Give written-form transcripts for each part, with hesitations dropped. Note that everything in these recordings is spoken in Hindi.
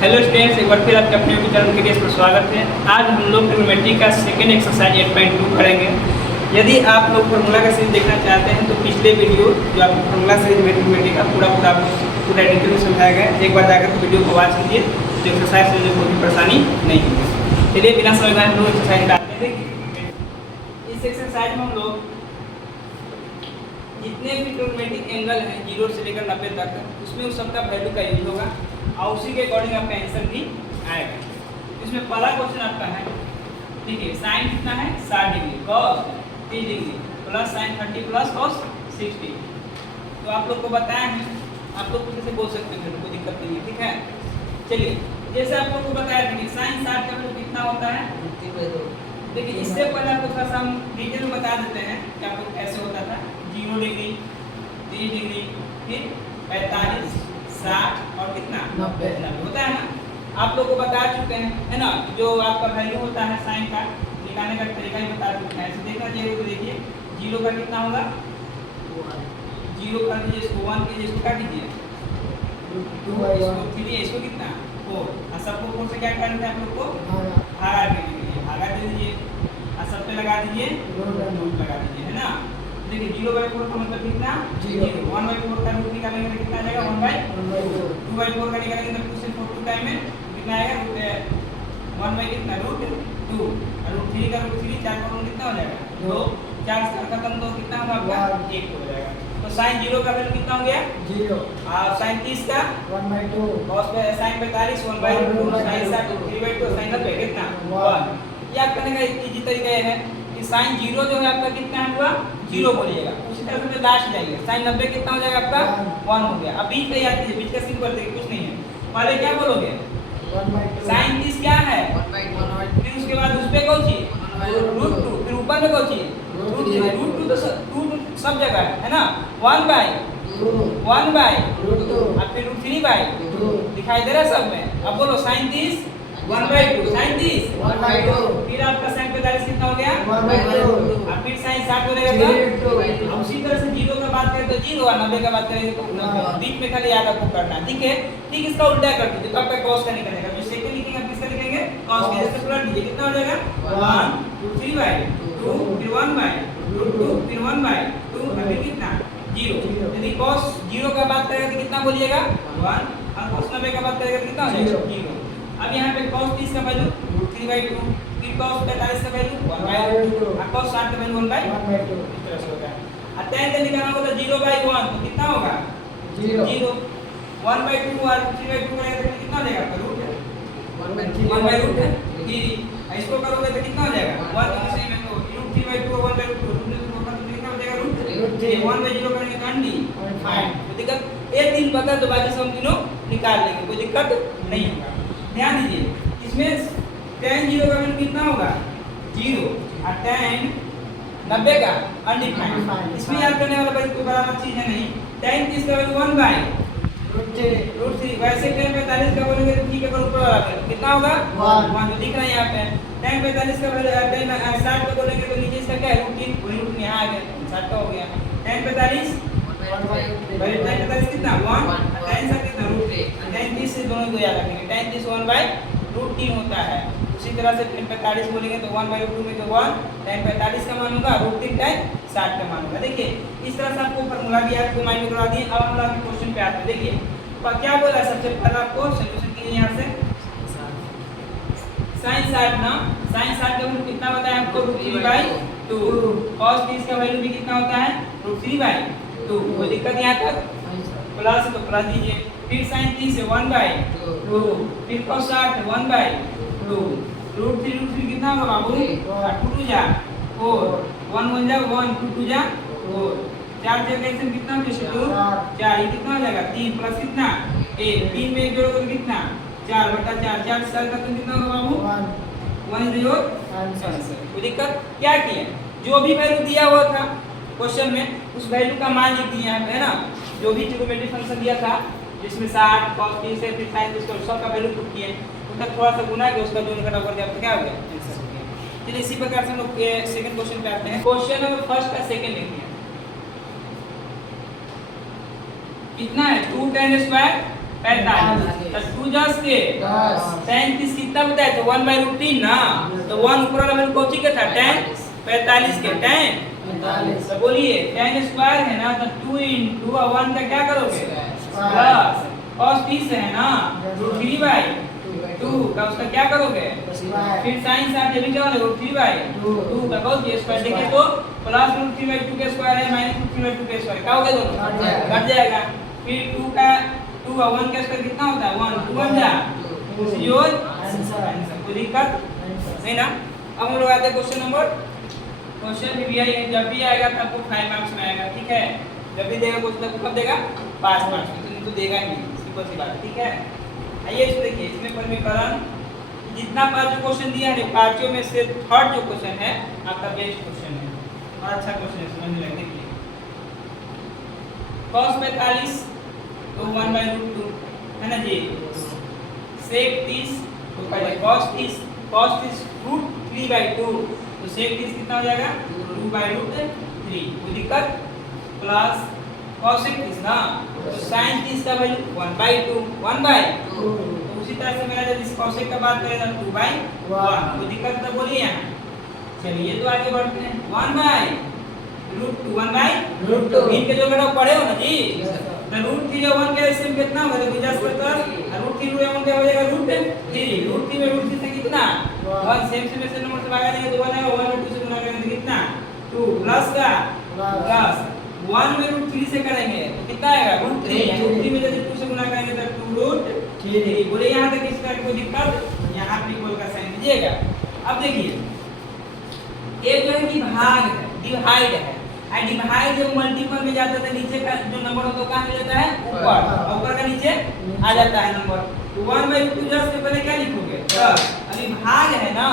हेलो स्टूडेंट्स, एक बार फिर आपके अपने यूट्यूब चैनल के लिए पर स्वागत है। आज हम लोग ट्रिग्नोमेट्री का सेकेंड एक्सरसाइज 8.2 करेंगे। यदि आप लोग फार्मूला का सीरीज देखना चाहते हैं तो पिछले वीडियो जो आपको फार्मूला सीरीज में ट्रिग्नोमेट्री का पूरा डिटेल में समझाया गया है। एक बार जाकर के वीडियो को वॉच कीजिए तो एक्सरसाइज से कोई भी परेशानी नहीं होगी। चलिए बिना समय गए हम लोग एक्सरसाइज करते हैं। इस एक्सरसाइज में हम लोग जितने भी ट्रिग्नोमेट्रिक एंगल हैं 0 से लेकर 90 तक, उसमें उस सबका वैल्यू का यूज होगा और उसी के अकॉर्डिंग आपका आंसर भी आएगा। इसमें पहला क्वेश्चन आपका है, देखिए साइन कितना है 60 degree, cos 30 degree plus sign 30 plus cos 60। तो आप लोग को बताया है, आप लोग कैसे बोल सकते हैं, कोई दिक्कत नहीं है, ठीक है। चलिए जैसे आप लोग को बताया था कि साइन 60 का वैल्यू कितना होता है, देखिए इससे पहले आपको थोड़ा सा हम डिटेल में बता देते हैं कि आप लोग कैसे होता था। 0 डिग्री 30 डिग्री फिर 45 60 और कितना 90 होता है ना। आप लोग को बता चुके हैं, है ना, जो आपका वैल्यू होता है साइन का निकालने का तरीका ही बता चुके हैं। ऐसे देखना चाहिए तो देखिए 0 का कितना होगा 0 कर दीजिए, इसको 1 कीजिए, इसको काट दीजिए 2, इसको 3, इसको कितना 4 और सबको 4 से क्या करना है आप लोग को भागा के दीजिए, भागा दे दीजिए और सब पे लगा दीजिए रूट लगा दीजिए, है ना। देखिए 0/4 का मतलब कितना 0, 1/4 का रूट निकालेंगे तो कितना आ जाएगा 1/2, 2/4 का निकालेंगे तो 2 से 4 2 टाइम में कितना आएगा रूट 1 बाई कितना रूट 2 और रूट 3 का रूट 3 4 का रूट कितना हो जाएगा 2, 4 से खत्म तो कितना होगा आपका 1 हो जाएगा। तो sin 0 का वैल्यू कितना हो गया 0 और sin 30 का 1/2 cos पे sin 45 1/2 sin 60 3/2 sin 90 कितना 1। याद करने का इजी तरीका ये है कि sin 0 जो है आपका कितना हुआ 0 बोलिएगा, उसी तरह से लास्ट जाइए sin 90 कितना हो जाएगा आपका 1 हो गया। अब बीच का याद कीजिए, बीच का सिंपल देखिए कुछ नहीं है, पहले क्या बोलोगे 1/2 sin 30 क्या है 1/2 फिर उसके बाद उस पे कौन सी √2 फिर ऊपर में कौन सी √2 तो 2 सब जगह है ना 1/2 और फिर √3/2 दिखाई दे रहा है सब में। अब बोलो sin 30 1/2 sin 30 1/2 फिर आपका sin 45 कितना हो गया 1/2 और फिर sin 60 हो जाएगा 2। अब उसी तरह से 0 का बात करें तो 0 और 90 का बात करें तो 90, बीच में खाली याद आपको करना है, ठीक है। ठीक इसका उल्टा कर दीजिए तो आपका cos का निकलेगा, जो सेकंड लिखेंगे आप किसका लिखेंगे cos के, जैसे पलट दीजिए कितना हो जाएगा 1 3/2 फिर 1/2 फिर 1/2 अभी कितना 0। यदि cos 0 का बात करेंगे तो कितना बोलिएगा 1 और cos 90 का बात करेंगे तो कितना हो जाएगा 0। अब यहाँ पे cos 30 का वैल्यू 3/2 फिर cos 45 का वैल्यू 1/2 और cos 60 का वैल्यू 1/2 इस तरह से होगा। और tan का निकालना होगा 0/1 तो कितना होगा 0 1/2 और 3/2 करेंगे तो कितना हो जाएगा आपका √1/√3 इसको करोगे तो कितना हो जाएगा 1 सेम है तो √3/2 और 1/2 कितना हो जाएगा √3 1/0 करेंगे तो अंडी फाइन। तो दिक्कत ये तीन पता तो बाकी सब तीनों निकाल लेंगे, कोई दिक्कत नहीं होगा। ध्यान दीजिए इसमें tan 0 का वैल्यू कितना होगा 0 और tan 90 का अनडिफाइंड। इसमें याद करने वाला कोई बराबर चीज है नहीं। tan 30 का वैल्यू 1/√3 वैसे tan 45 का बोलेंगे तो ठीक है पर ऊपर वाला कितना होगा 1 जो दिख रहा है यहाँ पे। tan 45 का वैल्यू tan 60 का बोलेंगे तो नीचे इसका क्या है √3 वही √3 यहाँ आ गया 60 का हो गया। tan 45 tan 45 कितना 1 tan 60 कितना √3 tan 30 से दोनों को याद रखेंगे tan 30 1/√3 होता है। उसी तरह से tan 45 बोलेंगे तो 1/2 में तो 1 tan 45 का मान होगा √3 tan 60 का मान होगा। देखिए इस तरह से आपको फार्मूला भी आपको माइंड में करवा दिए। अब हम लोग क्वेश्चन पे आते हैं। देखिए क्या बोला सबसे पहले आपको सॉल्यूशन कीजिए यहाँ से sin 60 ना sin 60 का वैल्यू कितना बताया आपको √3/2 cos 30 का वैल्यू भी कितना होता है √3/2। कोई दिक्कत यहाँ तक प्लस तो प्लस दीजिए फिर sin 30 से 1/2 फिर cos 60 1/2 √3 कितना होगा बाबू 2 जा 4 1 1 जा 1 2 जा 4 4 से कैंसिल कितना हो जाएगा 4 ये कितना हो जाएगा 3 प्लस कितना 1 3 में जोड़ोगे तो कितना 4/4 4 से का कितना होगा बाबू 1 0 आंसर। कोई दिक्कत क्या किया जो भी वैल्यू दिया हुआ था क्वेश्चन में उस वैल्यू का मान लिख दिया है ना। जो भी ट्रिग्नोमेट्रिक फंक्शन दिया था जिसमें 60 cos 30 से फिर sin 30 सब का वैल्यू पुट किए उसका थोड़ा सा गुना के उसका दोनों घटा करके आपको क्या हो गया आंसर हो गया। चलिए इसी प्रकार से हम लोग सेकंड क्वेश्चन पे आते हैं। क्वेश्चन नंबर फर्स्ट का सेकंड लिखिए कितना है 2 tan² 45 तो 2 10 के 37 कितना बताया तो 1/√3 ना, तो 1 ऊपर वाला वैल्यू कौन सी का था 10 45 के 10 तो बोलिए 10 स्क्वायर है ना, तो 2 into 1 का क्या करोगे प्लस cos 30 है ना, √3/2 का उसका क्या करोगे फिर साइन साथ ये भी क्या होगा √3/2 का cos स्क्वायर। देखिए तो प्लस √3/2 के स्क्वायर है माइनस √3/2 के स्क्वायर क्या हो गया दोनों कट जाएगा। फिर 2 का 2 और 1 का स्क्वायर कितना होता है 1 2 1 जा योर आंसर कोई दिक्कत नहीं ना। अब हम लोग आते हैं क्वेश्चन नंबर क्वेश्चन भी आई जब भी आएगा तब आपको 5 मार्क्स में आएगा ठीक है। जब भी देगा क्वेश्चन आपको कब देगा 5 मार्क्स में, तो देगा ही नहीं सिंपल सी बात ठीक है। आइए इसको देखिए इसमें समीकरण जितना पांच जो क्वेश्चन दिया है पांचों में से थर्ड जो क्वेश्चन है आपका बेस्ट क्वेश्चन है और अच्छा क्वेश्चन है समझ में देखिए cos 45 तो 1/√2 है ना जी, sec 30 तो पहले cos 30 √3/2 तो sec 30 कितना हो जाएगा 2/√3 कोई दिक्कत प्लस cosec 30 ना तो sin 30 का वैल्यू 1/2 तो उसी तरह से मेरा जब इस cosec का बात करें तो 2/1 कोई दिक्कत तो बोलिए यहाँ। चलिए तो आगे बढ़ते हैं 1/√2 1/√2 इनके जो घटाव पढ़े हो ना जी तो √3 और 1 के रेशियो कितना होगा तो 50 पर √3 और 1 क्या हो जाएगा √3 में √3 से कितना 1 सेम से नंबर से भागा देंगे तो 1 है 1 और 2 से गुणा करेंगे तो कितना 2 प्लस का प्लस 1 में √3 से करेंगे तो कितना आएगा √3 में यदि 2 से गुणा करेंगे तो 2√3 बोले यहां तक इसका कोई दिक्कत यहां पे इक्वल का साइन दीजिएगा। अब देखिए एक जो है कि भाग है डिवाइड है और डिवाइड जब मल्टीपल में जाता है नीचे का जो नंबर होता है कहां में जाता है ऊपर और ऊपर का नीचे आ जाता है नंबर तो 1/2 जस्ट के पहले क्या लिखोगे 10। अभी भाग है ना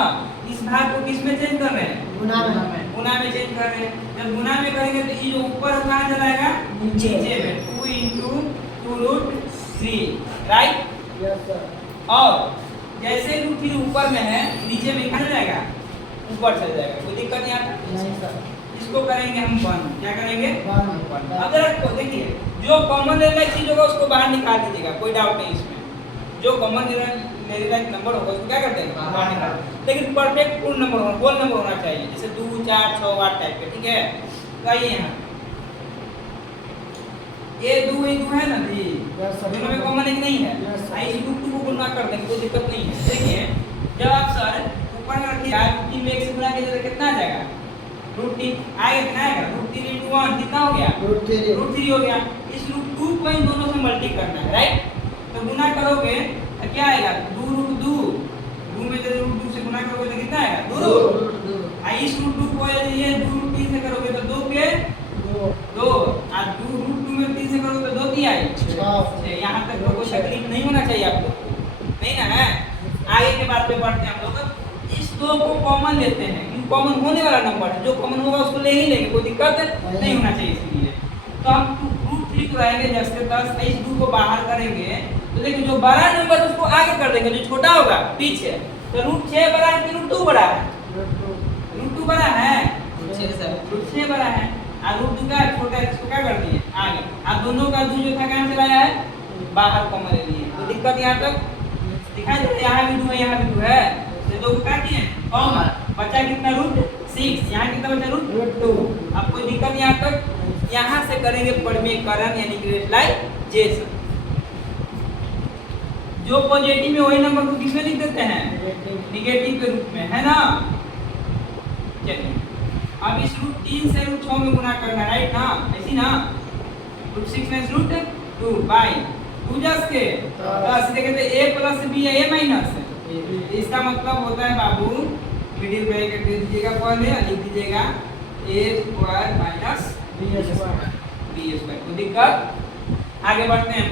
इस भाग को किस में चेंज कर रहे हैं गुना में चेंज कर रहे हैं। जब गुना में करेंगे तो ये जो ऊपर है कहां चला जाएगा नीचे में 2 into 2√3 राइट यस सर। और जैसे √3 ऊपर में है नीचे में कहां जाएगा ऊपर चल जाएगा कोई दिक्कत नहीं आता नहीं सर। इसको करेंगे हम 1 क्या करेंगे 1 अब जरा को देखिए जो कॉमन लेने वाली चीज होगा उसको बाहर निकाल दीजिएगा कोई डाउट नहीं इसमें जो कॉमन लेने वाला नंबर होगा उसको क्या करते हैं बाहर निकाल लेकिन परफेक्ट पूर्ण नंबर होना होल नंबर होना चाहिए जैसे 2 4 6 8 टाइप के ठीक है। तो आइए यहाँ ये 2 है ना जी दोनों में कॉमन एक नहीं है आई इस 2 को गुणा कर देंगे कोई दिक्कत नहीं है। देखिए जब आप सर ऊपर रखिए √3 में 1 से गुणा कीजिए तो कितना आ जाएगा √3 आएगा कितना आएगा √3 into 1 कितना हो गया √3 हो गया। इस √2 को इन दोनों से मल्टी करना है राइट तो गुना करोगे तो क्या आएगा 2√2 में जब √2 से गुना करोगे तो कितना आएगा 2 और इस √2 को यदि ये 2√3 से करोगे तो 2 के 2 और 2√2 में 3 से करोगे तो 2 की आई 6। यहां तक तो कोई तकलीफ नहीं होना चाहिए आप लोग को नहीं ना है। आगे के बात पे बढ़ते हैं हम लोग इस 2 को कॉमन लेते हैं क्योंकि कॉमन होने वाला नंबर है जो कॉमन होगा उसको ले ही लेंगे कोई दिक्कत नहीं होना चाहिए इसलिए। तो हम √3 को रहेंगे जैसे 10 इस 2 को बाहर करेंगे तो देखिए जो बड़ा नंबर है उसको आगे कर देंगे जो छोटा होगा पीछे तो √6 बड़ा है कि √2 बड़ा है √2 बड़ा है √6 बड़ा है और √2 का छोटा है इसको क्या कर दिए आगे अब दोनों का 2 जो था कहां से लाया है बाहर कॉमन ले लिए तो दिक्कत यहां तक दिखाई देता है यहां भी 2 है यहां भी 2 है तो 2 को काट दिए कॉमन बचा कितना √6 यहां कितना बचा √2। अब कोई दिक्कत यहां तक यहां से करेंगे परिमेयकरण यानी कि रेशनलाइजेशन जो पॉजिटिव में वही नंबर को किसमें लिख देते हैं नेगेटिव के रूप में है ना। चलिए अब इस √3 से √6 में गुना करना राइट ना ऐसी ना √6 में √2 बाय 2 जस के 10 देखते a प्लस b है a माइनस है इसका मतलब होता है बाबू मिडिल ब्रैकेट दे दीजिएगा पहले और लिख दीजिएगा a square minus b square कोई दिक्कत। आगे बढ़ते हैं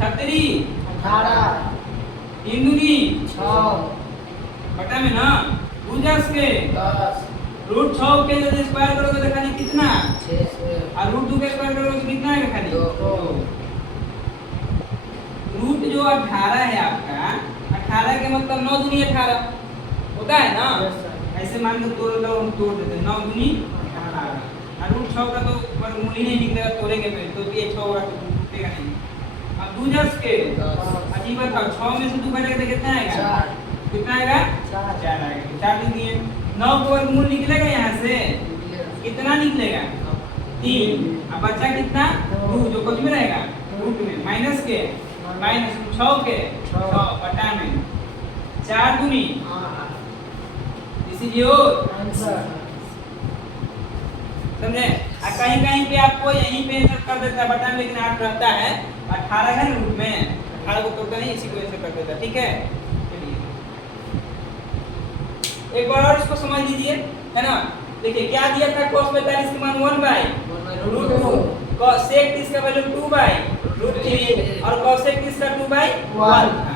36 18 इंदुरी 6 बटा में ना 2 जस के 10 √6 के यदि स्क्वायर करोगे तो खाली कितना 6 और √2 के स्क्वायर करोगे तो कितना आएगा खाली 2 रूट जो 18 है आपका 18 के मतलब 9 दूनी 18 होता है ना ऐसे मान लो तोड़ देते 9 दूनी 18 और √6 का तो वर्गमूल ही नहीं निकलेगा तोड़ेंगे फिर तो ये 6 होगा तो टूटेगा नहीं अब 2 10 के अजीब बताओ 6 में से 2 घटेगा तो कितना आएगा 4 कितना आएगा 4 आएगा 4 लिख दिए 9 का वर्गमूल निकलेगा यहाँ से कितना निकलेगा 3 अब बचा कितना 2 जो कुछ में रहेगा रूट में माइनस के माइनस 6 के 6 बटा में 4 दूनी इसी जो आंसर समझे। कहीं कहीं पे आपको यहीं पे आंसर कर देता है बटा में, लेकिन 8 रहता है 18 है रूट में 18 को तोड़ता नहीं, इसी को आंसर कर देता है। ठीक है चलिए एक बार और इसको समझ लीजिए है ना। देखिए क्या दिया था cos 45 का मान 1/√2 cosec 30 का वैल्यू 2/√3 और cosec 30 का 2/1 था।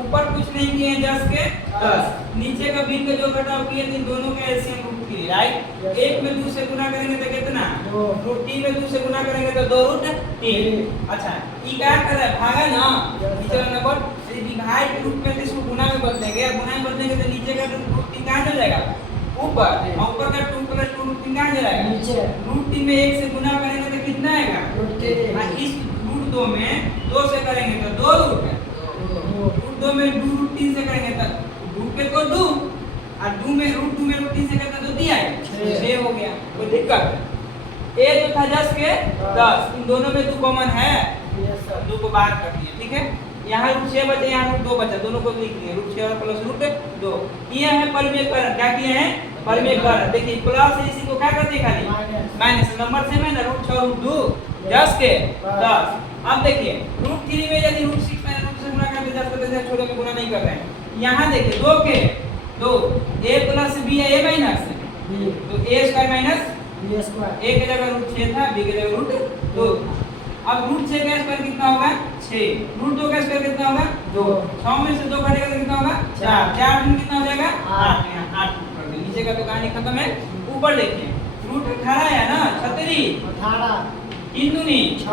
ऊपर कुछ नहीं किए हैं 10 के 10 नीचे का b का जो घटाव किए थे दोनों का एलसीएम √3 राइट। 1 में 2 से गुना करेंगे तो कितना √3 में 2 से गुना करेंगे तो 2√3। अच्छा ई क्या कर रहा है भागा ना नीचे वाला नंबर डिवाइड के रूप में इसको गुना में बदलेंगे और गुना में बदलेंगे तो नीचे का √3 कहां चला जाएगा ऊपर और ऊपर का 2 + 2√3 कहां जाएगा नीचे √3 में 1 से गुना करेंगे तो कितना आएगा इस √2 में 2 से करेंगे तो 2 रूट है √2 में 2√3 से करेंगे तो रूट पे को 2 और 2 में √2 में √3 से करते तो 6 आएगा 6 हो गया। कोई दिक्कत ए जो था 10 के 10 इन दोनों में 2 कॉमन है 2 को बाहर कर दिए। ठीक है यहाँ √6 बचे यहाँ √2 बचा दोनों को लिख दिए √6 और +√2 ये है परिमेयकरण। क्या किए हैं परिमेयकरण। देखिए प्लस इसी को क्या करते खाली माइनस नंबर सेम है ना √6 √2 10 के 10। अब देखिए √3 में यदि √6 में √2 से गुना करते 10 करते छोटे में गुना नहीं कर रहे हैं। यहाँ देखिए 2 के 2 a + b है a माइनस तो a² minus b square a की जगह √6 था b की जगह √2। अब √6 का स्क्वायर कितना होगा 6 √2 का स्क्वायर कितना होगा 2 6 में से 2 घटेगा तो कितना होगा 4 4 में कितना हो जाएगा 8 यहाँ 8 कर दे नीचे का तो कहानी खत्म है। ऊपर देखिए √18 है ना 36 18 3 दूनी 6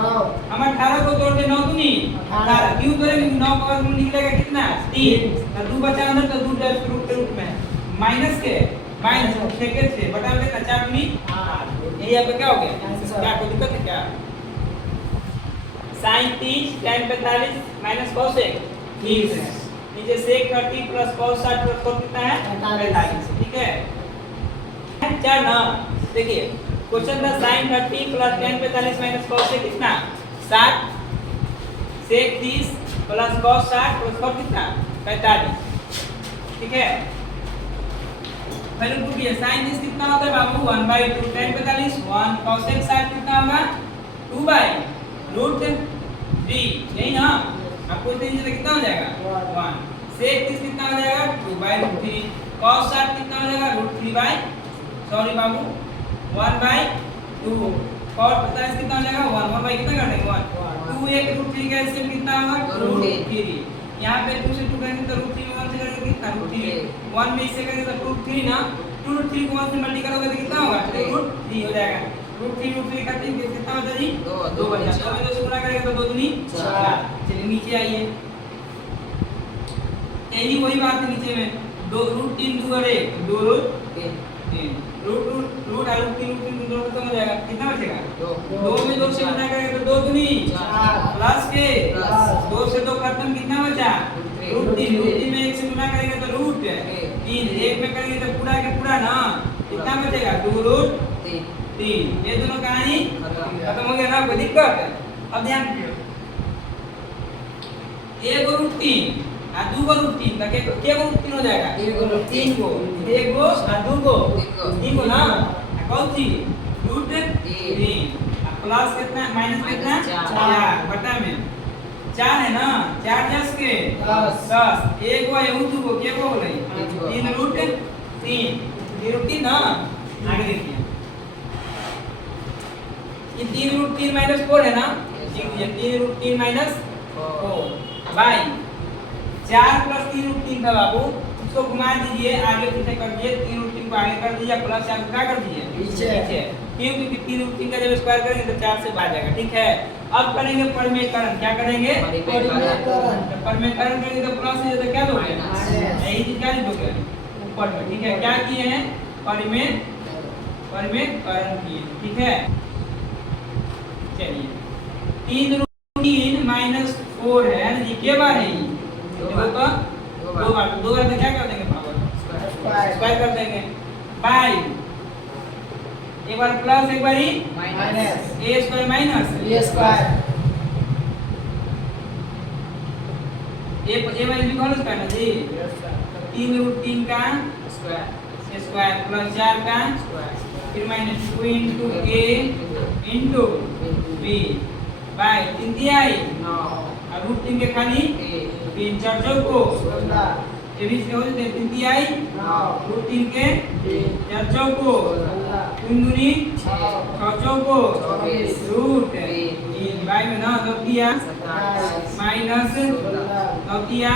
हम 18 को तोड़ दे 9 दूनी 18 क्यों करेंगे 9 का वर्गमूल निकलेगा कितना 3 तो 2 बचा अंदर तो 2 डैश रूट में माइनस के माइनस 6 के 6 बटा में 4 दूनी 8 ये यहाँ पे क्या हो गया क्या कोई दिक्कत है क्या sin 30 tan 45 माइनस cosec 30 है नीचे sec 30 plus cos 60 plus cos कितना है 45। ठीक है चार ना देखिए क्वेश्चन था sin 30 plus tan 45 minus cosec कितना 60 sec 30 plus cos 60 plus cos कितना 45। ठीक है पहले पूछिए sin 30 कितना होता है बाबू 1/2 tan 45 1 cosec 60 कितना होगा 2/√3 यही ना आपको इतना कितना हो जाएगा 1 sec 30 कितना हो जाएगा 2/√3 cos 60 कितना हो जाएगा √3 सॉरी बाबू 1/2 cos 45 कितना हो जाएगा 1 1 कितना कर देंगे 1 2 1 √3 का एलसीएम कितना होगा √3 यहाँ पे 2 से 2 करेंगे तो √3 में 1 से करेंगे कितना √3 1 में इससे करेंगे तो √3 ना 2√3 को 1 से मल्टीप्लाई करोगे तो कितना होगा √3 हो जाएगा √3 का 3 कितना होता है जी 2 बचा 2 में 2 से गुणा करेंगे तो 2 दूनी 4। चलिए नीचे आइए यही वही बात है नीचे में 2 √3 2 और 1 2 √3 रूट और √3 दोनों खत्म हो जाएगा कितना बचेगा 2 में 2 से गुणा करेंगे तो 2 दूनी 4 प्लस के 2 से 2 खत्म कितना बचा √3 में 1 से गुणा करेंगे तो √3 1 में करेंगे तो पूरा के पूरा ना कितना बचेगा 2√3 ये दोनों कहानी खत्म हो गया ना कोई दिक्कत है। अब ध्यान दीजिए 1 √3 और 2 √3 तक क्या √3 हो जाएगा 1 को 3 को 1 को और 2 को 3 को ना कौन सी √3 प्लस कितना माइनस कितना 4 बटा में 4 है ना 4 10 के 10 1 को है 2 को क्या को हो रही 3 √3 ना आगे देखिए ये 3 √3 - 4 है ना ये 3 √3 - 4 बाय 4 + 3 √3 था बाबू इसको घुमा दीजिए आगे पीछे कर दिए 3 √3 को आगे कर दीजिए प्लस 4 क्या कर दीजिए नीचे क्योंकि 3 √3 का जब स्क्वायर करेंगे तो 4 से भाग जाएगा। ठीक है अब करेंगे परिमेयकरण। क्या करेंगे परिमेयकरण करेंगे तो प्लस है तो क्या दोगे यही चीज क्या लिखोगे ऊपर में। ठीक है क्या किए हैं परिमेयकरण किए। ठीक है चलिए 3 √3 - 4 है यानी जी के बार है ये देखो तो दो बार तो क्या कर देंगे पावर स्क्वायर कर देंगे 5 एक बार प्लस एक बार ही minus a square minus a square a वाली भी कौन स्क्वायर है जी 3 रूट 3 का स्क्वायर प्लस 4 का फिर minus 2 into a into b by 3 दिया है और रूट 3 के खाली 3 4 चौको ये भी इसके हो जाते 3 दिया है रूट 3 के 4 चौको 3 दूनी 6 चौको रूट 3 बाय में ना 9 दिया माइनस 9 दिया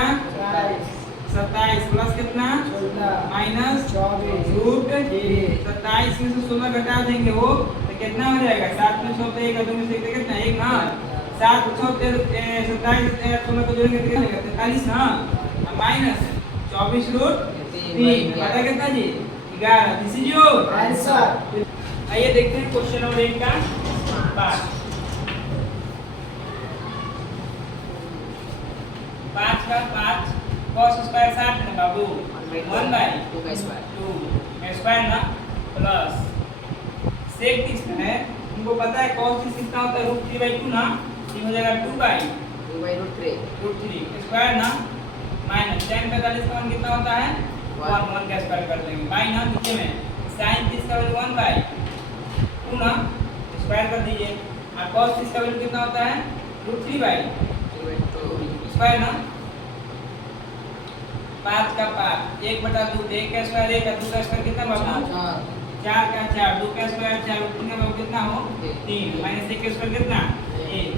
27 प्लस कितना माइनस रूट 27 में से 16 घटा देंगे वो तो कितना हो जाएगा 7 में 100 एक और 2 में से कितना एक ना 7 27 16 को जोड़ेंगे तो कितना आएगा 43 ना माइनस 24 रूट 3 पता कितना जी 11 दिस इज योर आंसर। आइए देखते हैं क्वेश्चन नंबर 8 का पार्ट 5 का 5 cos स्क्वायर 60 ना बाबू 1 बाय 2 का स्क्वायर ना प्लस sec कितना है तुमको पता है cos कितना होता है √3/2 ना ये हो जाएगा 2 बाय √3 स्क्वायर ना माइनस tan 45 का मान कितना होता है 1 का स्क्वायर कर देंगे बाय ना नीचे में sin 30 का वैल्यू 1 बाय 2 ना स्क्वायर कर दीजिए और cos 30 का वैल्यू कितना होता है √3/2 स्क्वायर ना 5 का 5 1/2 1 का स्क्वायर 1 का 2 का स्क्वायर कितना बाबू 4 का 4 2 का स्क्वायर 4 3 का बाबू कितना हो 3 माइनस 1 का स्क्वायर कितना 1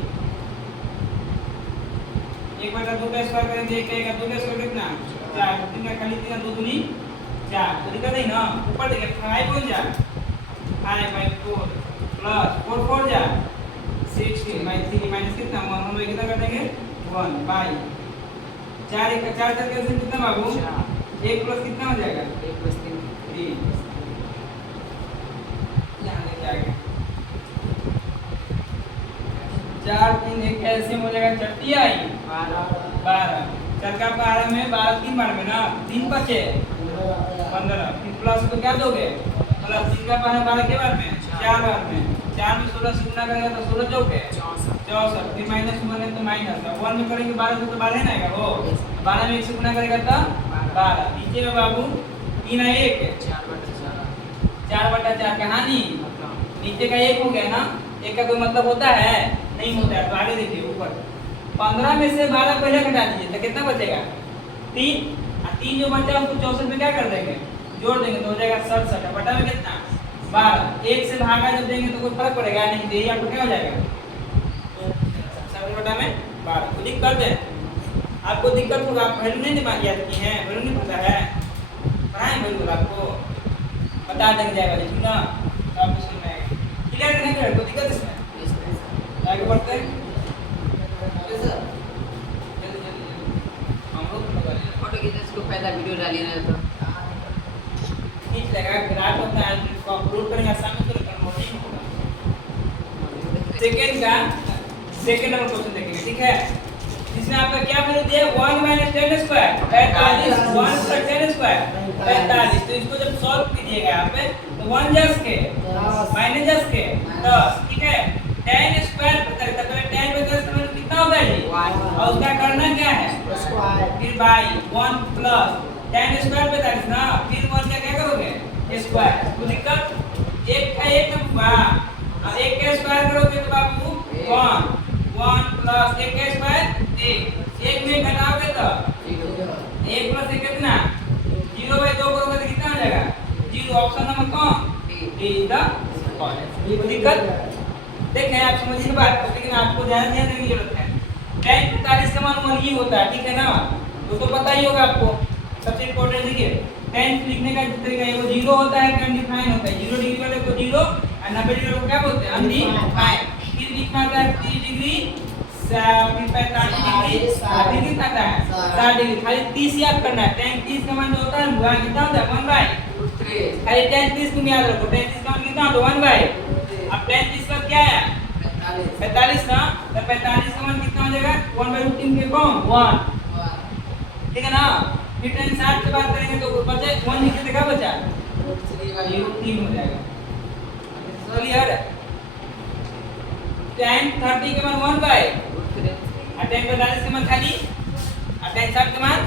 1/2 का स्क्वायर करेंगे 1 का 2 का स्क्वायर कितना 4 3 का खाली 3 2 दूनी 4 तो दिक्कत है ना ऊपर देखिए 5 हो जा 5/4 प्लस 4 4 जा 16/3 माइनस कितना 1 हम कितना कर देंगे 1 बाय 4 1 का 4 करके कितना बाबू 1 प्लस कितना हो जाएगा 1 प्लस 3 यहाँ लेके आ गए 4 3 1 कैल्शियम हो जाएगा 30 आई 12 4 का 12 में 12 3 बार में ना 3 बचे 15 फिर प्लस तो क्या दोगे प्लस 3 का 12 के बार में 4 बार में 4 में 16 से गुना करेगा तो 16 चौके 64 फिर माइनस 1 है तो माइनस 1 में करेंगे 12 से तो 12 ना आएगा वो 12 में 1 से गुना करेगा तो 12 नीचे में बाबू 3 है 1 4/4 कहानी नीचे का 1 हो गया ना 1 का कोई मतलब होता है नहीं होता है तो आगे देखिए ऊपर 15 में से 12 पहले घटा दीजिए तो कितना बचेगा 3 और 3 जो बचा उसको 64 में क्या कर देंगे जोड़ देंगे तो हो जाएगा 67 बटा में कितना 12 1 से भागा जब देंगे तो कोई फर्क पड़ेगा नहीं तो ये आपको क्या हो जाएगा 67 बटा में 12 तो दिक्कत है आपको दिक्कत होगा आप वैल्यू नहीं दिमाग याद की है वैल्यू नहीं पता है पढ़ाएं वैल्यू आपको बता देंगे जाएगा लेकिन ना तो आपको समझ में आएगा क्लियर करने के कोई दिक्कत इसमें आगे बढ़ते हैं हम लोग फोटो खींचने इसको फायदा वीडियो डालिए ना तो खींच लेगा ग्राफ होता है इसको अपलोड करेंगे आसानी से कन्वर्टिंग होगा सेकंड नंबर क्वेश्चन देखेंगे ठीक है जिसमें आपका क्या वैल्यू दिया है 1 माइनस 10 स्क्वायर 45 1 प्लस 10 स्क्वायर 45 तो इसको जब सॉल्व कीजिएगा यहाँ पे तो 1 जस के माइनस जस के 10 ठीक है 10 स्क्वायर पता है पहले 10 पे 10 का कितना होता है जी और उसका करना क्या है स्क्वायर फिर बाई 1 प्लस 10 स्क्वायर पे 45 ना फिर 1 का क्या करोगे स्क्वायर तो दिक्कत 1 का 1 में होगा और 1 का स्क्वायर करोगे तो बाबू 1 1 प्लस 1 का स्क्वायर 1 में घटाओगे तो 1 प्लस 1 कितना 0/2 करोगे तो कितना हो जाएगा 0 ऑप्शन नंबर कौन डी द कॉलेज दिक्कत देखें आप समझिए बात लेकिन आपको ध्यान देने की जरूरत है tan 45 का मान 1 ही होता है ठीक है ना तो पता ही होगा आपको सबसे इंपॉर्टेंट देखिए tan लिखने का तरीका है वो 0 होता है अनडिफाइन होता है 0 डिग्री वाले को 0 और 90 डिग्री को क्या बोलते हैं अनडिफाइन फिर बीच में आता है 30 डिग्री फिर 45 डिग्री फिर कितना आता है 60 डिग्री खाली 30 याद करना है tan 30 का मान जो होता है वो कितना होता है 1/3 खाली tan 30 तुम याद रखो tan 30 का मान कितना होता है 1/3 अब tan 30 का क्या है 45 ना तो 45 का मान कितना हो जाएगा 1/√3 के कौन 1, ठीक है ना। फिर tan 60 से बात करेंगे तो बचे 1 नीचे देखा बचा 3 हो जाएगा। क्लियर। tan 30 के मान 1/√3 और tan 45 के मान खाली और tan 60 के मान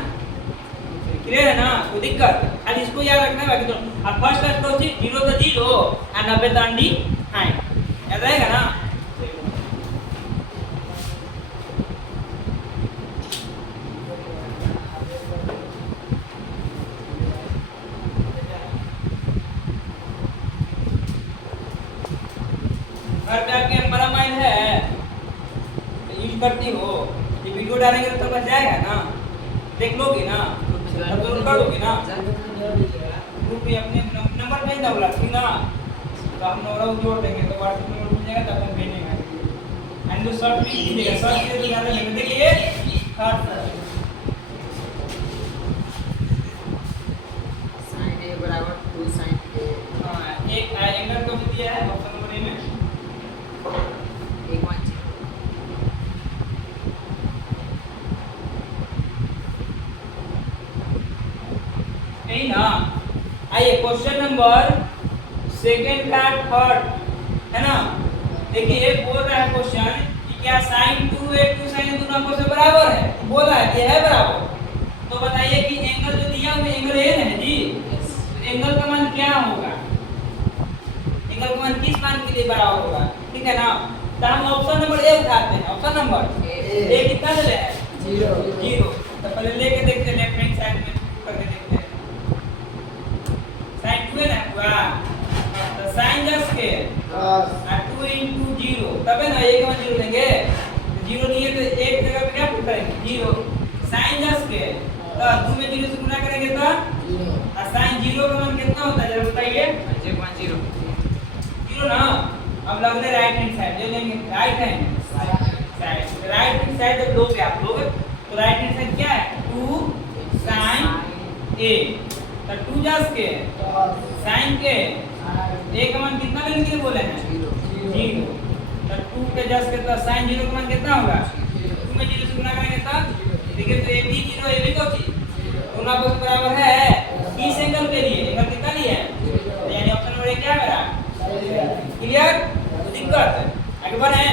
क्लियर है ना। कोई दिक्कत खाली इसको याद रखना है बाकी तो अब फर्स्ट क्लास को 0 तो 0 और 90 तो अंडी हां याद रहेगा ना। घर पे आपके बड़ा मोबाइल है तो यूज करती हो ये वीडियो डालेंगे तो बच जाएगा ना, देख लोगी ना, अपलोड कर दोगी ना। ग्रुप में अपने नंबर भेज दो ठीक ना, तो हम नंबर जोड़ देंगे तो व्हाट्सएप नंबर मिल जाएगा तब हम भेजेंगे। एंड जो सर्च भी कीजिएगा, सर्च से तो ज्यादा नहीं देखिए सर्च sin a बराबर 2 sin a। हां एक एंगल को भी दिया है ऑप्शन नंबर ए में 110। नहीं ना। आइए क्वेश्चन नंबर सेकंड का थर्ड है ना। देखिए बोल रहा है क्वेश्चन कि क्या sin 2a 2 sin a दोनों आपस में बराबर है, बोला है ये है बराबर। तो बताइए कि एंगल जो दिया हुआ एंगल ए है जी, तो एंगल का मान क्या होगा, एंगल का मान किस मान के लिए बराबर होगा, ठीक है ना। तो हम ऑप्शन नंबर ए उठाते हैं, ऑप्शन नंबर ए कितना चले हैं 0। तो पहले लेके देखते हैं लेफ्ट हैंड साइड में करके देखते हैं। sin 2 है ना पूरा तो sin 10 के और 2 into 0 तब है ना 1 का 0 लेंगे, 0 नहीं है तो एक जगह पे क्या पुट करेंगे 0। sin 10 के तो 2 में 0 से गुना करेंगे तो 0 और sin 0 का मान कितना होता है जरा बताइए 0.0 ना। अब लगने राइट हैंड साइड ले लेंगे, राइट हैंड साइड जब लोगे आप लोग तो राइट हैंड साइड क्या है 2 sin a तो 2 10 के sin के a का मान कितना लेने के लिए बोले हैं 0। तो 2 के 10 के तो sin 0 का मान कितना होगा 2 में 0 से गुना करेंगे तब देखिए तो a b 0 a b को दोनों आपस में बराबर है किस एंगल के लिए, एंगल कितना लिए है यानी ऑप्शन नंबर ए क्या मेरा क्लियर। दिक्कत आगे बढ़े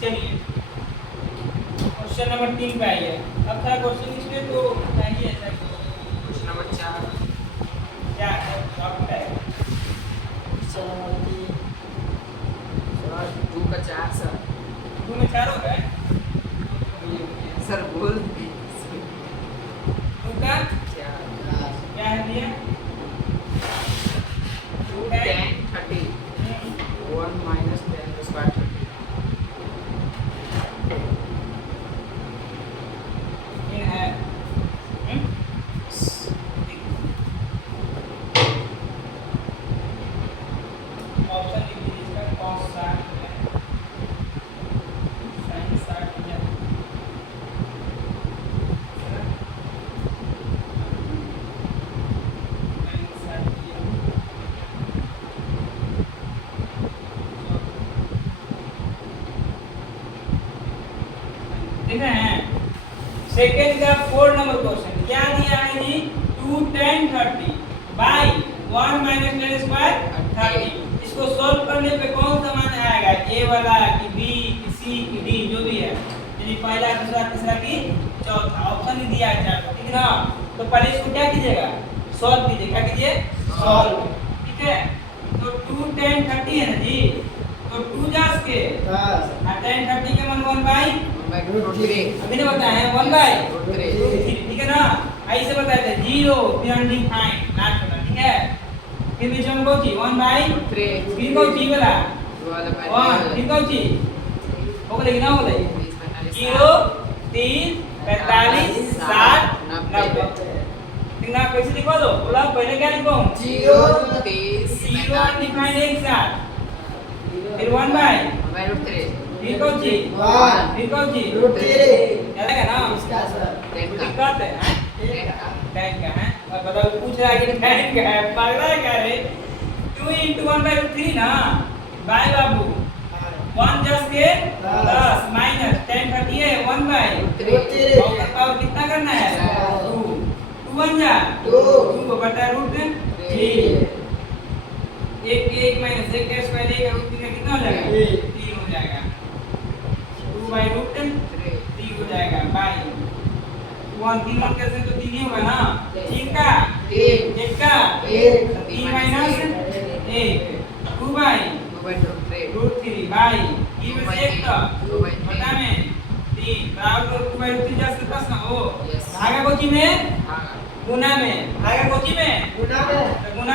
चलिए क्वेश्चन नंबर 3 पे आइए। अब थोड़ा क्वेश्चन इसमें तो चाहिए ऐसा क्वेश्चन नंबर 4 क्या है आप बताइए। 2 का 4 सर 2 में 4 हो गए सर बोल 2 का क्या क्या है दिया 2 का 10 30 1 minus 10 to square 30 ये है ऑप्शन लिखिए इसका cos 60 है sin 60 है ठीक है। सेकंड का 4 नंबर क्वेश्चन क्या दिया है जी 2 tan 30 by 1 minus tan square 30। इसको सॉल्व करने पे कौन सा मान आएगा ए वाला कि बी कि सी कि डी जो भी है, यानी पहला दूसरा तीसरा की चौथा ऑप्शन ही दिया है चार, ठीक है ना। तो पहले इसको क्या कीजिएगा सॉल्व कीजिए, क्या कीजिए सॉल्व, ठीक है। तो 2 tan 30 है ना जी, तो 2 10 के और tan 30 के मान 1/√3 अभी ने बताया है 1/√3 ठीक है ना। ऐसे बताए थे 0 फिर अनडिफाइंड लास्ट वाला, ठीक है। फिर बीच में कौन सी 1/√3 फिर कौन सी वाला 1 फिर कौन सी हो गई ना, हो गई 0 3 45 60 90 ठीक ना। कैसे लिखवा दो बोला पहले क्या लिखो 0 अनडिफाइंड एक साथ फिर 1/√3 फिर कौन सी 1 फिर कौन सी √3 याद है ना। इसका सर दिक्कत है 10 का है अब बताओ पूछ रहा है कि tan क्या है, पगला है क्या रे? 2 into 1/√3 ना बाय बाबू 1 जस्ट के प्लस माइनस tan 30 है 1/√3 और का पावर कितना करना है 2 2 बन जा 2 बटा √3 एक माइनस एक का स्क्वायर एक √3 का कितना हो जाएगा 3 हो जाएगा 2/√3 हो जाएगा बाय 1 3 1 कैसे तो 3 ही होगा ना 3 का 1 का 3 माइनस 1 2/√3 बाय 3 में से 1 का बटा में 3 बराबर 2/√3 जस्ट प्लस ना हो भागा कोची में गुना में भागा कोची में गुना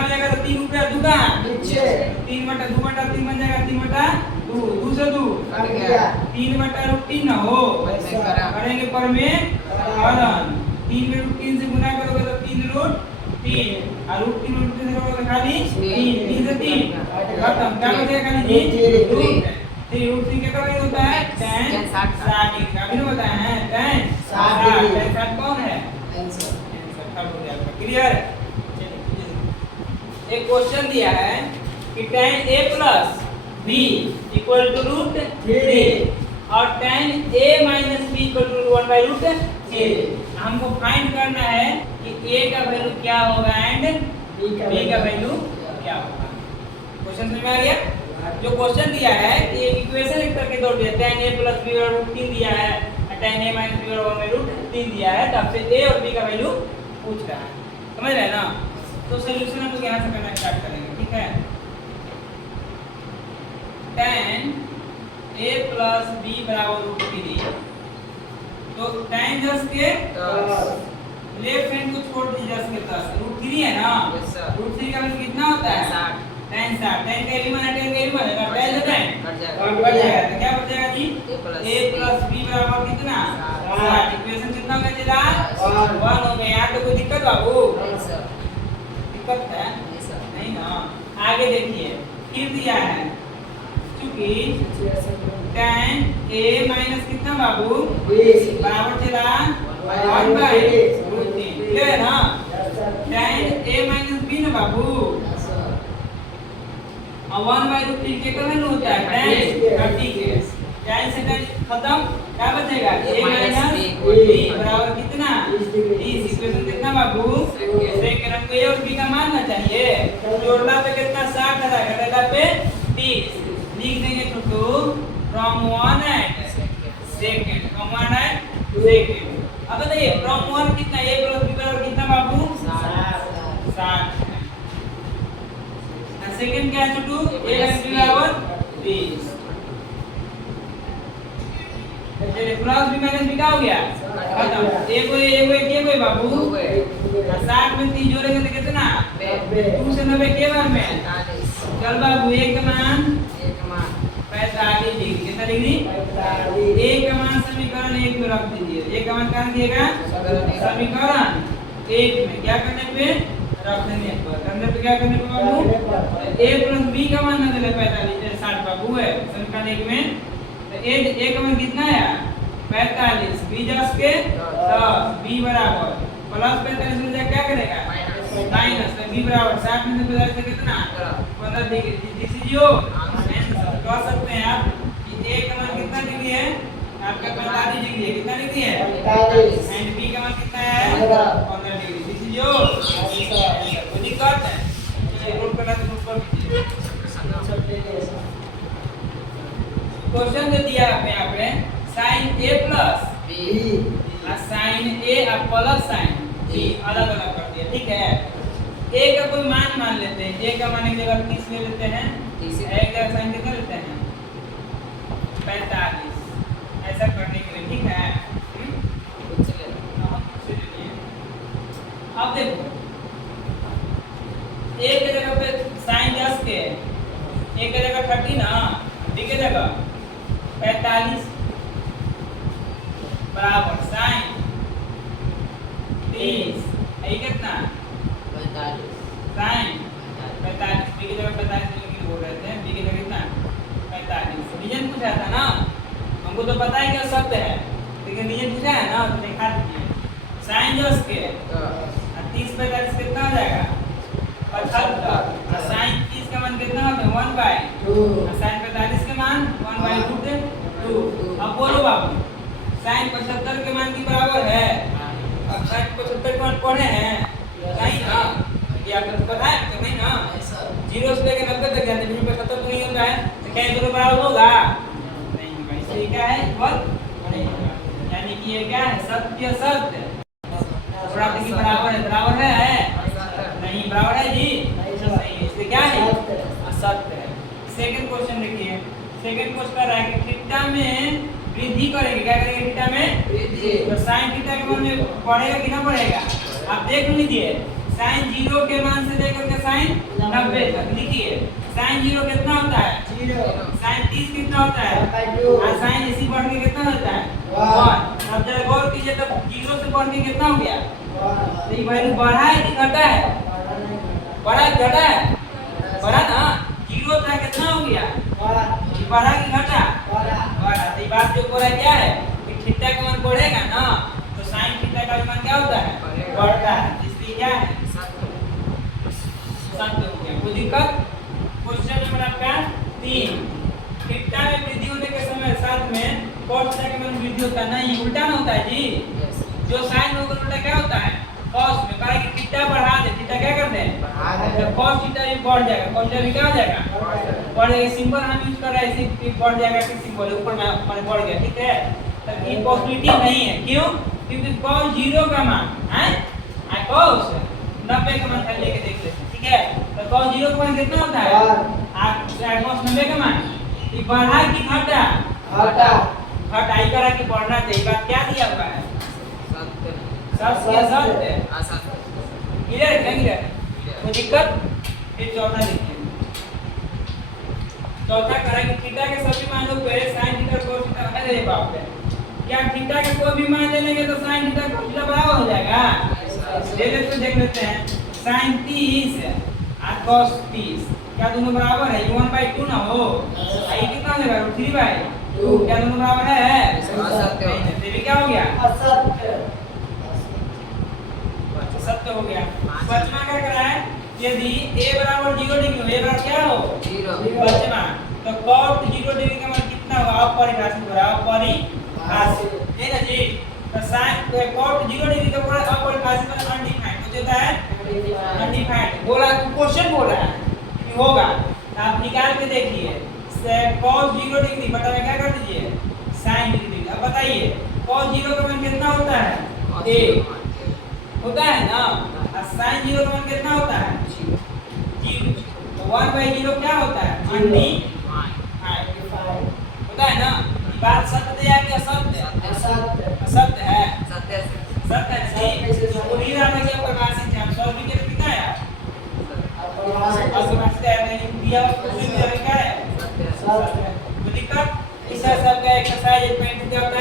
में जाएगा तो 3 रुपया दूगा नीचे 3 बटा 2 बटा 3 बन जाएगा 3 बटा 2 2 से 2 कट गया 3/√3 ना हो करेंगे पर में हरण 3 में √3 से गुना करोगे तो 3 √3 और √3 में √3 से करोगे तो खाली 3 से 3 खत्म क्या बचेगा खाली जी √3 कितना वैल्यू होता है tan 60 डिग्री अभी ना बताया है tan 60 कौन है क्लियर। एक क्वेश्चन दिया है कि tan a plus b equal to √3 और tan a minus b equal to 1/√3 हमको फाइंड करना है कि a का वैल्यू क्या होगा एंड b का वैल्यू क्या होगा। क्वेश्चन समझ में आ गया। जो क्वेश्चन दिया है कि एक इक्वेशन लिख करके दो दिया tan a plus b बराबर √3 दिया है tan a minus b बराबर 1/√3 दिया है तब से a और b का वैल्यू पूछ रहा है समझ रहे हैं ना। तो सॉल्यूशन हम लोग यहाँ से करना स्टार्ट करेंगे ठीक है। tan a plus b बराबर √3 तो tan जस्ट के लेफ्ट हैंड को छोड़ दीजिए जस्ट के प्लस √3 है ना √3 का वैल्यू कितना होता है 60 tan 60 tan का एलिमेंट है tan का एलिमेंट है पहले tan कट जाएगा तो क्या बचेगा जी a plus b बराबर कितना 60 इक्वेशन कितना हो गया चला 1 हो गया। यहाँ तो कोई दिक्कत बाबू दिक्कत है नहीं ना। आगे देखिए फिर दिया है क्योंकि tan a माइनस कितना बाबू बराबर चला 1/√3 क्लियर है ना। tan a माइनस b ना बाबू और 1/√3 के का वैल्यू होता है tan 30 के tan से tan खत्म क्या बचेगा a माइनस b बराबर कितना 30 इक्वेशन कितना बाबू सेकंड हमको a और b का मानना चाहिए जोड़ना पे कितना 60 आ जाएगा घटाना पे 30 लिख देंगे तो from 1 and second from 1 and second. अब बताइए फ्रॉम 1 कितना a plus b बराबर कितना बाबू 60 सेकंड क्या है छोटू a plus b बराबर 30 चलिए प्लस b माइनस b क्या हो गया खत्म a कोई बाबू 60 में 30 जोड़ेंगे तो कितना 2 से 90 के बार में चल बाबू a का मान 45 डिग्री कितना डिग्री 45 a का मान समीकरण 1 में रख दीजिए a का मान कहां दिएगा समीकरण 1 में क्या करने पे रख देने पर करने पे क्या करने पे बाबू a plus b का मान ना दे 45 60 बाबू है समीकरण 1 में तो a का मान कितना है 45 b जस के 10 b बराबर प्लस 45 में क्या करेगा माइनस तो b बराबर 60 में से 45 से कितना 15 degree this is your answer. कह सकते हैं आप कि a का मान कितना डिग्री है आपका 45 डिग्री है कितना डिग्री है 45 एंड b का मान कितना है 15 degree this is your answer. कोई दिक्कत है चलिए नोट करना तो नोट कर लीजिए। क्वेश्चन जो दिया है यहाँ पे sin a plus b और sin a और प्लस sin b अलग अलग कर दिया ठीक है। a का कोई मान लेते हैं a का मान की जगह 30 ले लेते हैं 30 a का sin कितना लेते हैं 45 ऐसा करने के लिए ठीक है। अब देखो a के जगह पे sin 10 के a के जगह 30 ना b के जगह 45 बराबर sin 30 ये कितना 45 sin 45 b की जगह 45 लेके बोल रहे थे b की जगह कितना 45 रीजन पूछा था ना हमको तो पता है क्या शब्द है लेकिन रीजन पूछा है ना तो दिखा दीजिए sin 10 के 30 45 साइन 45 के मान 1/√2। अब बोलो बाबू साइन 75 के मान के बराबर है। अब साइन 75 के मान पढ़े हैं नहीं ना, ये आपको पता है तो नहीं ना। 0 से लेकर 90 तक जाते हैं, 75 तो नहीं होता है, तो क्या दोनों बराबर होगा? नहीं होगा। इसलिए क्या है इक्वल नहीं होगा, यानी कि ये क्या है सत्य सत्य थोड़ा की बराबर है, बराबर है नहीं, बराबर है जी नहीं, इसलिए क्या है असत्य है। सेकंड क्वेश्चन देखिए, सेकंड क्वेश्चन कर रहा है कि थीटा में वृद्धि करेंगे, क्या करेंगे थीटा में वृद्धि, तो साइन थीटा के मान में बढ़ेगा कि ना बढ़ेगा? आप देख लीजिए साइन 0 के मान से लेकर के साइन 90 तक लिखिए। साइन 0 कितना होता है 0, साइन 30 कितना होता है और साइन इसी बढ़ के कितना होता है 1। अब जरा गौर कीजिए तब 0 से बढ़ के कितना हो गया 1। तो ये वैल्यू बढ़ा है कि घटा है? बढ़ा है घटा है? बढ़ा ना, 0 था कितना हो गया बढ़ा कि घटा? बढ़ा। तो ये बात जो बोल रहा है क्या है कि थीटा का मान बढ़ेगा ना, तो साइन थीटा का मान क्या होता है बढ़ता है, इसलिए क्या है सत्य हो गया। कोई दिक्कत? क्वेश्चन नंबर आपका 3, थीटा में वृद्धि होने के समय साथ में cos थीटा के मान में वृद्धि होता है नहीं, उल्टा ना होता है जी। जो साइन होगा उल्टा क्या होता है cos में, कहा कि थीटा बढ़ा दे, थीटा क्या करते हैं बढ़ा दे, तो cos थीटा भी बढ़ जाएगा, cos थीटा भी क्या हो जाएगा बढ़ जाएगा। सिंबल हम यूज कर रहे हैं इसी बढ़ जाएगा कि सिंबल ऊपर में मान बढ़ गया, ठीक है। तो ये पॉसिबिलिटी नहीं है, क्यों? क्योंकि cos 0 का मान है cos 90 का मान खाली लेके देख लेते हैं, ठीक है। तो cos 0 का मान कितना होता है आप cos 90 का मान ये बढ़ा कि घटा? घटा। घटाई करा कि बढ़ना चाहिए, बात क्या दिया हुआ है सत्य या सत्य असत्य, क्लियर है क्लियर? कोई दिक्कत? फिर चौथा देखिए, चौथा करा कि थीटा के सभी मानों पे sin थीटा cos थीटा, अरे बाप रे, क्या थीटा के कोई भी मान ले लेंगे तो sin थीटा cos थीटा बराबर हो जाएगा? देख लेते हैं sin 30 और cos 30 क्या दोनों बराबर है? 1/2 ना हो, ये कितना हो जाएगा 3/2, क्या दोनों बराबर है? असत्य। ये क्या हो गया असत्य, सत्य हो गया। पांचवा क्या करा है, यदि a बराबर 0 डिग्री हो, a बराबर क्या हो 0, पांचवा तो cot 0 डिग्री का मान कितना होगा अपरिभाषित हो रहा है, अपरिभाषित है ना जी। तो sin तो cot 0 डिग्री का पूरा अपरिभाषित मतलब अनडिफाइंड हो जाता है अनडिफाइंड। बोला तो क्वेश्चन बोल रहा है कि होगा, तो आप निकाल के देखिए cos 0 डिग्री बटा में क्या कर दीजिए sin डिग्री। अब बताइए cos 0 का मान कितना होता है 1 होता है ना, और sin 0 का मान कितना होता है 0, तो 1/0 क्या होता है अनडिफाइंड होता है ना। ये बात सत्य है कि असत्य? असत्य है, सत्य है जी। तो पूरी रहा कि प्रकाशित है, हम सॉल्व भी करके कितना है प्रकाशित है, नहीं दिया क्वेश्चन में क्या है सत्य। तो दिक्कत इस सब का एक्सरसाइज 8.2 का